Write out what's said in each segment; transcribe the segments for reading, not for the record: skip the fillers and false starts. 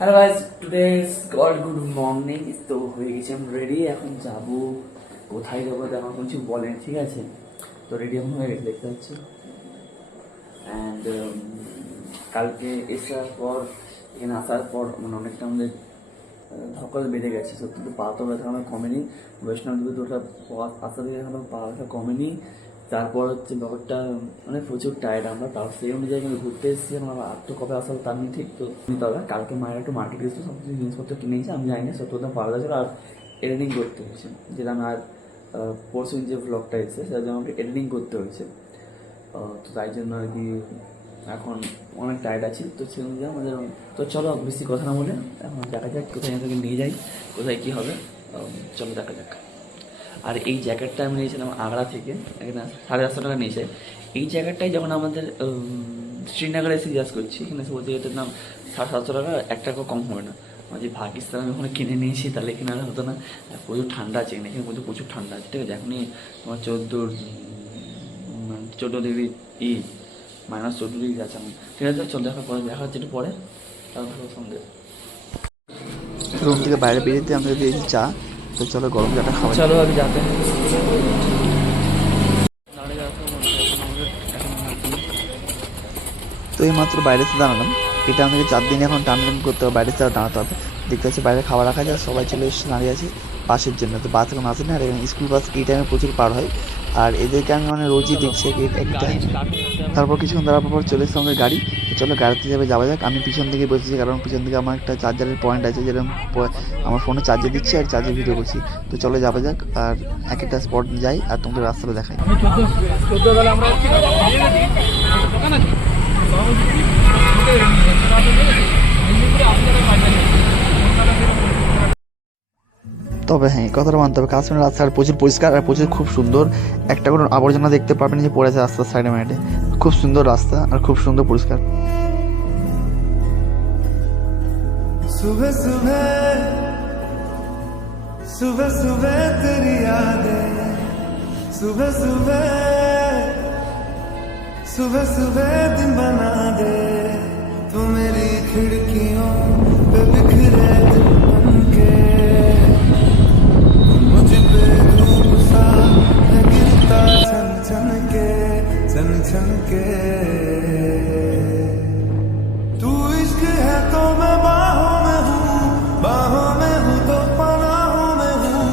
Hello guys, today good morning. তো হয়ে গেছি আমি রেডি, এখন যাবো কোথায় যাবো আমার কিছু বলেন, ঠিক আছে? তো রেডি এখন হয়ে গেছে, দেখতে পাচ্ছি। অ্যান্ড কালকে আসার পর, এখানে আসার পর মানে অনেকটা আমাদের ধকল বেড়ে গেছে। সত্যি তো পা তো ব্যথা আমার কমেনি, বৈষ্ণব দেবী তো ওটা আস্তে থেকে এখন পা ব্যথা কমেনি। তারপর হচ্ছে ব্যাপারটা মানে প্রচুর টায়ার্ড আমরা, তাও সেই অনুযায়ী কিন্তু ঘুরতে এসেছি। আমার আর তো কবে আসা তার নেই ঠিক। তো নিতে হবে। কালকে মায়ের একটু মার্কেট গেছিলো, সব কিছু জিনিসপত্র কিনেছি, আমি জানি না সত্য কথা পাওয়া ছিল। আর এডিটিং করতে হয়েছে, যেটা আমার পরশু যে ব্লগটা এসেছে সেটা জন্য আমাকে এডিটিং করতে হয়েছে। তো তাই জন্য আর কি এখন অনেক টায়ার্ড আছি। তো সেই অনুযায়ী আমাদের, তো চলো বেশি কথা না বলে এখন দেখা যাক কোথায় থেকে নিয়ে যাই, কোথায় কী হবে। চলো দেখা যাক। আর এই জ্যাকেটটা আমি নিয়েছিলাম আগ্রা থেকে, এখানে 750 টাকা নিয়েছে। এই জ্যাকেটটাই যখন আমাদের শ্রীনগরে এসে জিজ্ঞাসা করছি, এখানে এসে বলছে এটার দাম 750 টাকা, 1 টাকা কম হবে না। আমার যে পাকিস্তান আমি ওখানে কিনে নিয়েছি, তাহলে এখানে আর হতো না। প্রচুর ঠান্ডা আছে এখানে, প্রচুর ঠান্ডা আছে, ঠিক আছে? এখনই তোমার 14 ডিগ্রি -14 ডিগ্রি আছে এখন, ঠিক আছে? চল দেখা হচ্ছে একটু পরে, তারপর সন্ধ্যে। রুম থেকে বাইরে বেরিয়ে আমরা দিয়েছি চা। তো চলো গরম চাটা খাওয়া। চলো আমি যাতে তো এই মাত্র বাইরে এসে দাঁড়ালাম। এটা আমাদেরকে 4 দিন এখন টান করতে হবে, বাইরে এসে দাঁড়াতে হবে। দেখতে পাচ্ছি বাইরে খাবার রাখা যায়, সবাই চলে এসে দাঁড়িয়ে আছে বাসের জন্য। তো বাস এখন আসে না, আর স্কুল বাস এই টাইমে প্রচুর পার হয়। আর এদেরকে আমি মানে রোজই দেখছি এক টাইম। তারপর কিছুক্ষণ দাঁড়ার পর চলে এসছে আমাদের গাড়ি। চলো গাড়িতে যাওয়া যাক। আমি পিছন দিকে বসেছি, কারণ পিছন দিকে আমার একটা চার্জারের পয়েন্ট আছে, যেরকম আমার ফোনে চার্জে দিচ্ছি আর চার্জে ভিডিও করছি। তো চলো যাওয়া যাক, আর এক একটা স্পট যাই আর তোমাদের রাস্তাটা দেখাই। তবে হ্যাঁ, কথাটা মানতে হবে, কাশ্মীরের রাস্তাঘাট প্রচুর পরিষ্কার আর প্রচুর খুব সুন্দর। একটা কোনো আবর্জনা দেখতে পাবেন যে পড়ে আছে রাস্তার সাইডে মাইডে। খুব সুন্দর রাস্তা আর খুব সুন্দর পরিষ্কার। सुबह सुबह सुबह सुबह तेरी यादें, सुबह सुबह सुबह सुबह दिन बना दे। तू मेरी खिड़कियों पे बिखरे दिन बनके, मुझ पे धूप सा है गिरता छन छन के, छन छन के। तू इश्क है तो मैं बाहों में हूँ तो पनाहों में हूँ,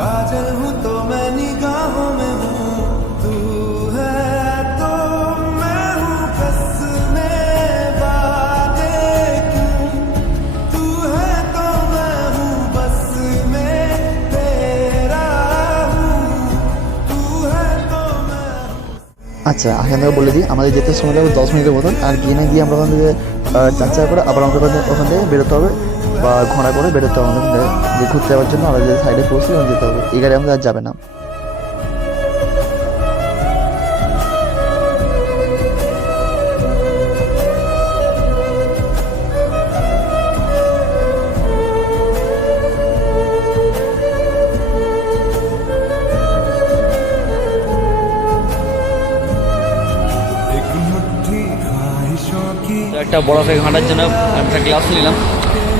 काजल हूँ तो मैं निगाहों में हूँ। तू है तो मैं हूँ कसमे वादे क्यों, तू है तो मैं हूँ बस में तेरा हूँ, तू है तो मैं हूँ। আচ্ছা, এখান থেকে বলে দিই, আমাদের যেতে সময় লাগবে 10 মিনিটের মতন। আর গিয়ে আমরা ওখান থেকে 4 করে আবার আমাদের ওখান থেকে বেরোতে হবে, বা ঘোড়া করে বেরোতে হবে আমাদের যে ঘুরতে যাওয়ার জন্য। আমরা যে সাইডে পৌঁছে যেতে হবে, এই গাড়ি আমাদের আর যাবে না। एक मुट्ठी ख्वाहिशों की তো একটা বরফে ঘাঁটার জন্য একটা গ্লাস নিলাম।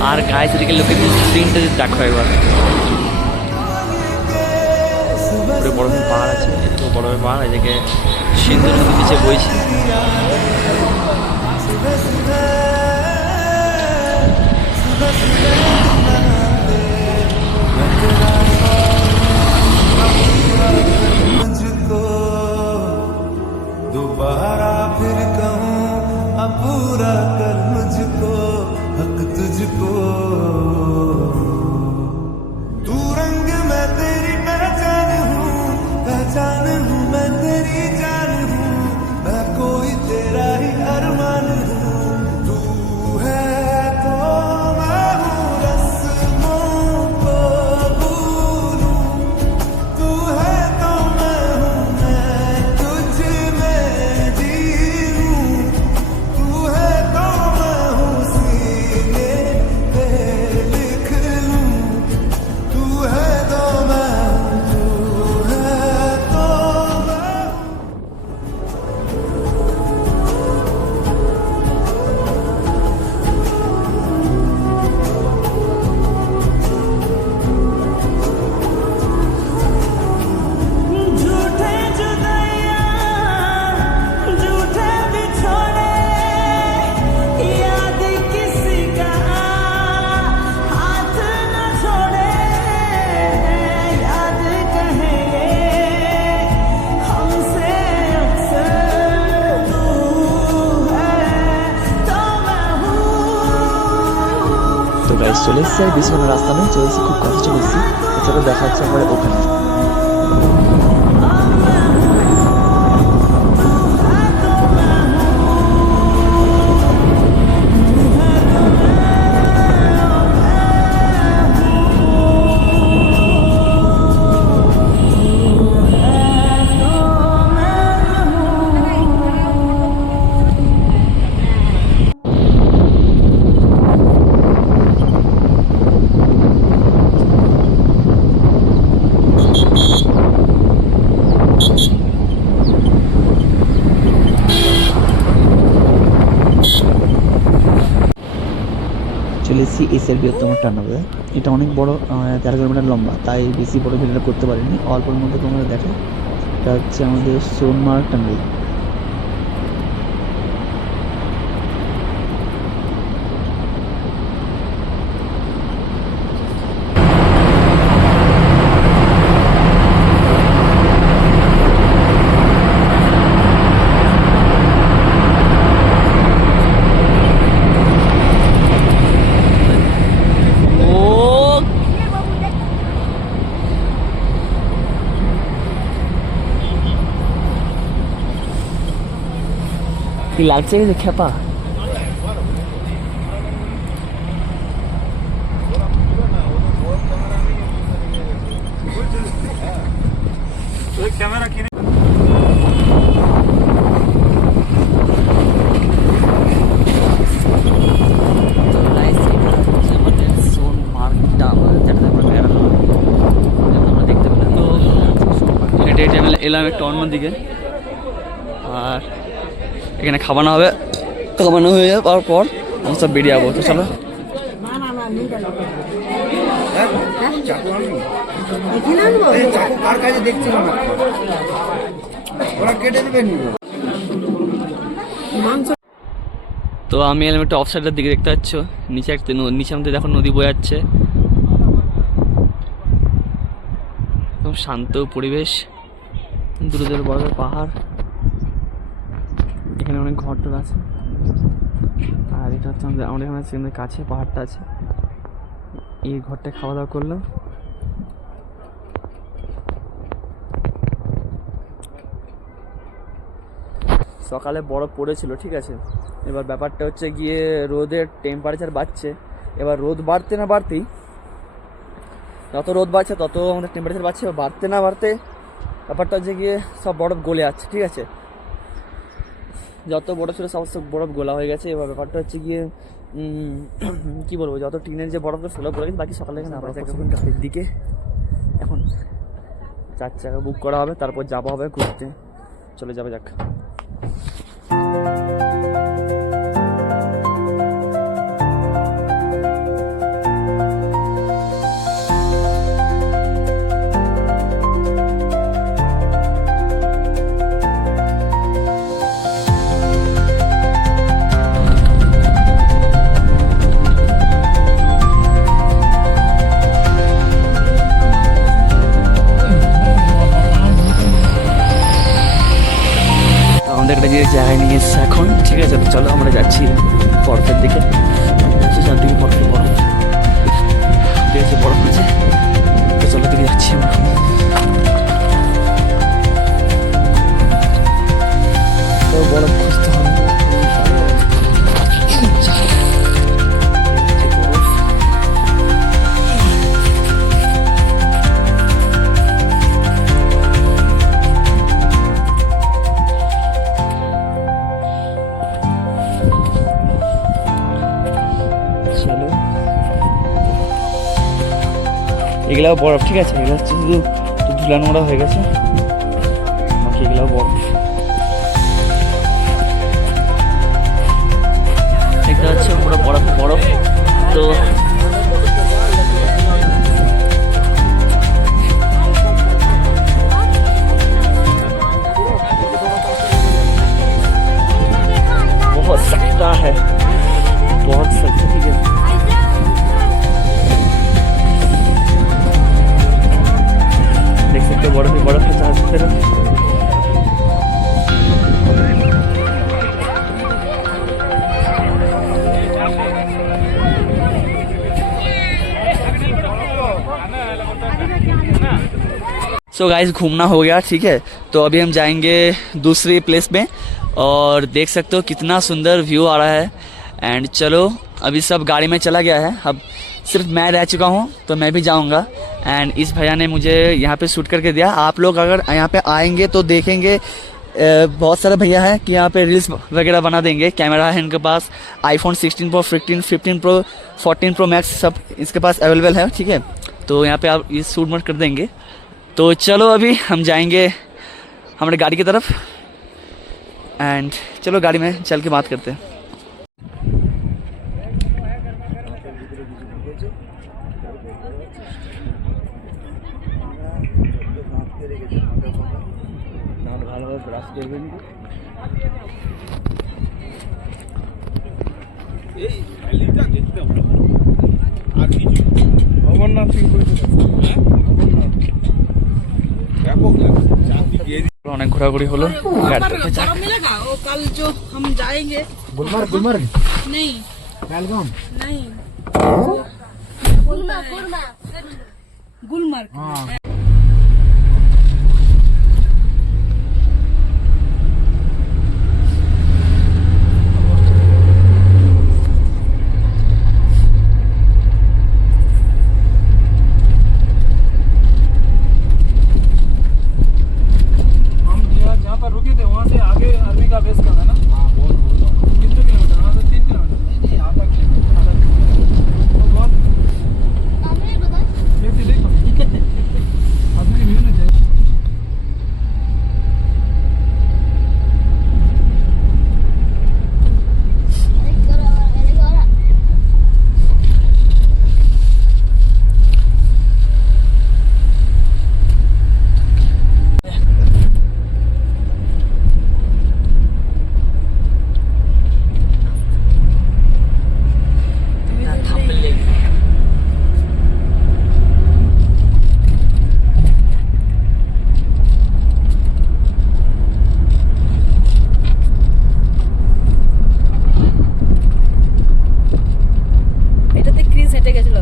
আর গায়ে সেদিকে লোকে তিনটে দেখো একবার, পুরো বরফের পাহাড় আছে, এদিকে বরফের পাহাড়, এদিকে সিন্ধু নদী নিচে বইছে। सुबह सुबह सुबह सुबह बना दे, मैं तेरा मुझको दोबारा फिर कहूँ अब पूरा कर मुझको, हक तुझको। तू रंग मैं तेरी पहचान हूँ मैं तेरी जान हूँ, मैं कोई तेरा ही अरमान हूँ। তো গাইস চলে এসেছি আর বেশি কোনো রাস্তা নেই, চলে এসেছি খুব কাছে চলে এসেছি। এছাড়াও দেখা যাচ্ছে আমার ওখানে। চলে এসেছি এসির বৃহত্তম টার্ন বাজার। এটা অনেক বড়, 13 কিলোমিটার লম্বা, তাই বেশি বড় ভিডিওটা করতে পারিনি, অল্পের মধ্যে তোমরা দেখো। এটা হচ্ছে আমাদের সোনমার্গ টানেল। কি লাগছে কিছু খেপা? এলাম একটু অন্যদিকে, আর এখানে খাওয়ানো হবে, খাওয়ানো হয়ে যাওয়ার পর আমি সব বেরিয়ে যাবো। তো চলো তো আমি এলাম একটু অফ সাইডের দিকে, দেখতে পাচ্ছ নিচে একটা নিচে আমাদের দেখো নদী বয়ে যাচ্ছে, খুব শান্ত পরিবেশ, দূরে দূরে বড় বড় পাহাড়, এখানে অনেক ঘরটর আছে। আর এটা হচ্ছে আমাদের এখানে কাছে পাহাড়টা আছে, এই ঘরটায় খাওয়া দাওয়া করলাম। সকালে বরফ পড়েছিল, ঠিক আছে। এবার ব্যাপারটা হচ্ছে গিয়ে রোদের টেম্পারেচার বাড়ছে, এবার রোদ বাড়তে না বাড়তেই, যত রোদ বাড়ছে তত আমাদের টেম্পারেচার বাড়ছে, বাড়তে না বাড়তে ব্যাপারটা হচ্ছে গিয়ে সব বরফ গলে যাচ্ছে, ঠিক আছে। যত বরফ ছিল সমস্ত বরফ গোলা হয়ে গেছে। এবার ব্যাপারটা হচ্ছে গিয়ে কী বলবো, যত টিনের যে বরফটা সেগুলো পড়ে গেছে, বাকি সকালে এখানে আবার গাড়ির দিকে এখন 4 চাকা বুক করা হবে, তারপর যাওয়া হবে ঘুরতে, চলে যাবে যাক। একটা জায়গায় নিয়ে এসছে এখন, ঠিক আছে। তো চলো আমরা যাচ্ছি বরফের দিকে, চারদিকে বরফ বরফ, ঠিক আছে, বরফ আছে। তো চলো দিকে যাচ্ছি আমরা। তো বরফ খুঁজতে হবে, এগুলাও বরফ, ঠিক আছে। এগুলো হচ্ছে শুধু ধুলা নোড়া হয়ে গেছে, বাকি এগুলাও বরফ। দেখতে পাচ্ছি পুরো বরফে বরফ। তো बहुत सकता है, बहुत सकता, ठीक है। देख सकते हो बर्फ ही बर्फ है चारों तरफ। सो गाइस घूमना हो गया, ठीक है। तो अभी हम जाएंगे दूसरी प्लेस में और देख सकते हो कितना सुंदर व्यू आ रहा है। एंड चलो अभी सब गाड़ी में चला गया है, अब सिर्फ मैं रह चुका हूँ तो मैं भी जाऊँगा। एंड इस भैया ने मुझे यहाँ पे शूट करके दिया। आप लोग अगर यहाँ पे आएंगे तो देखेंगे बहुत सारे भैया हैं कि यहाँ पे रील्स वगैरह बना देंगे। कैमरा है इनके पास, iPhone 16 pro 15 pro 14 pro max सब इसके पास अवेलेबल है, ठीक है। तो यहाँ पे आप ये शूट मत कर देंगे। तो चलो अभी हम जाएंगे हमारे गाड़ी की तरफ एंड चलो गाड़ी में चल के बात करते हैं। অনেক ঘোরাঘুরি হলো। मिलेगा वो कल जो हम जाएंगे गुलमर्ग गुलमर्ग नहीं पहलगाम नहीं गुलमर्ग हाँ रुके थे वहाँ से आगे आर्मी का बेस का है ना। हाँ बहुत कितने किलोमीटर? वहाँ से 3 किलोमीटर नहीं यहाँ तक तो बहुत ये भी देखो आदमी व्यू नहीं चाहिए। এটাতে ক্রিস হেঁটে গেছিল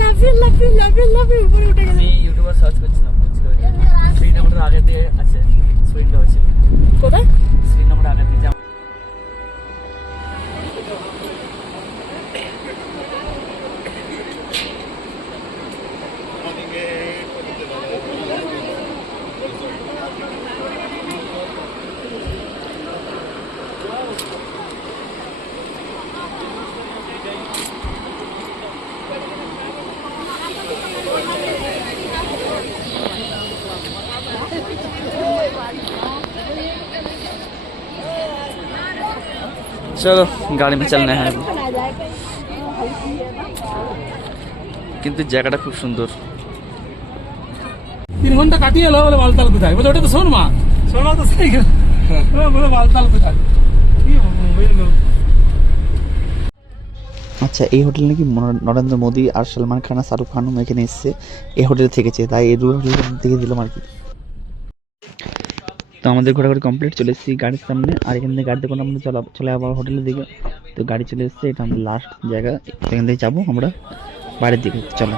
লাফিয়ে লাফিয়ে লাফিয়ে লাফিয়ে উপরে উঠে গেছে। আমি ইউটিউবে সার্চ করছিলাম, শ্রীনগরের আগে দিয়ে আছে সুইংটা হয়েছে। কোথায়? শ্রীনগরের আগে দিয়ে যাও। चलो गाड़ी में चलना है কিন্তু জায়গাটা খুব সুন্দর। 3 ঘন্টা কাটিয়ে এলো বলে বালতাল কোথায় বলে ওটা তো সোনমা সোনমা তো সেই বলে বালতাল কোথায় কি বলবো। আচ্ছা এই হোটেল নাকি নরেন্দ্র মোদী আর সলমান খান আর শাহরুখ খানও এখানে এসছে, এই হোটেলে থেকেছে, তাই এই দু হোটেল থেকে দিলাম আর কি। তো আমাদের ঘোরাঘুরি কমপ্লিট, চলে এসেছি গাড়ির সামনে আর এখান থেকে গাড়িতে কোনো আমরা চলে আবার হোটেলের দিকে। তো গাড়ি চলে এসেছে, এটা আমাদের লাস্ট জায়গা, এখান থেকে যাবো আমরা বাড়ির দিকে। চলো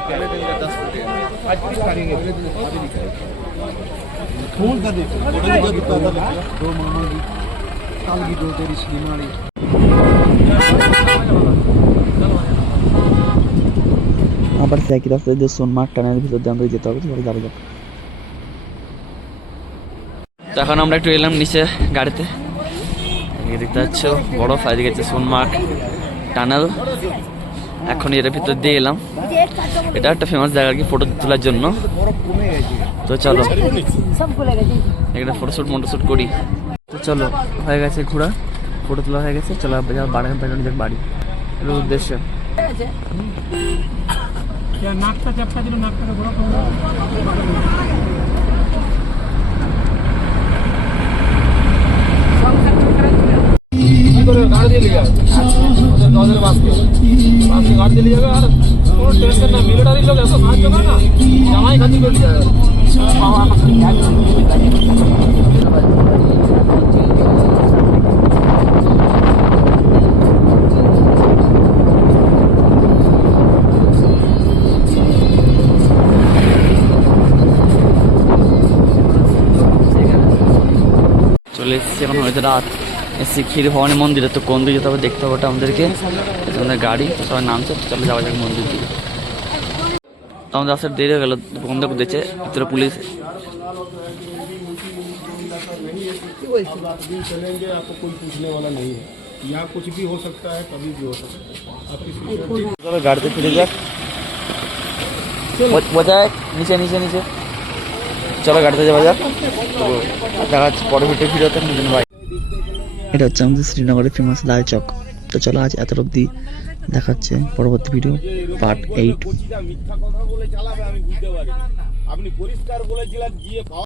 আবার সে একই রাস্তায় যে সোনমার্গ টানেলের ভিতর দিয়ে আমাদের যেতে হবে, তাহলে যাবো। তো এখন আমরা একটু এলাম নিচে গাড়িতে, দেখতে পাচ্ছ বরফ, এদিকে হচ্ছে সোনমার্গ টানেল। এখন এর ভিতর দিয়ে এলাম, এটা একটা ফেমাস জায়গা আর কি ফটো তোলার জন্য। তো চলো এখানে ফটোশ্যুট মোটোশ্যুট করি। তো চলো হয়ে গেছে ঘোরা, ফটো তোলা হয়ে গেছে, চলো বাড়ি যাক বাড়ি, এর উদ্দেশ্য। নাকটা চাপটা দিল, নাকটাকে বড় করে গাড়ি দিয়ে যাবে ওদের বাসকে গাড়ি দিয়ে যাবে। আর কোনো টেনশন না, মিলিটারি লোক এত সাহায্য করে না, জামাই খাতি করে যাবে। এসেছি, এখন হয়তো রাত। এসেছি ক্ষীর ভবানী মন্দিরে, তো কোন দিকে যেতে হবে দেখতে হবে ওটা আমাদেরকে। আমাদের গাড়ি সবাই নামছে, চলো যাওয়া যাক মন্দির দিকে। তো আমাদের রাস্তায় দেরি হয়ে গেল, বন্ধ করে দিয়েছে ভিতরে পুলিশ। चलेंगे आपको कोई पूछने वाला नहीं है, यहाँ कुछ भी हो सकता है, कभी भी हो सकता है। आपकी सिक्योरिटी তবে গাড়িতে ফিরে যাক, বোঝায় নিচে নিচে নিচে, চলো গাড়িতে যাওয়া যাক। তো দেখা যাচ্ছে পরবর্তী ভিডিওতে। ভাই এটা হচ্ছে আমাদের শ্রীনগরের ফেমাস লাল চক। তো চলো আজ এত অবধি, দেখাচ্ছে পরবর্তী ভিডিও পার্ট 8। মিথ্যা কথা বলে চালাবে আমি বুঝতে পারি, আপনি পরিষ্কার বলেছিলেন গিয়ে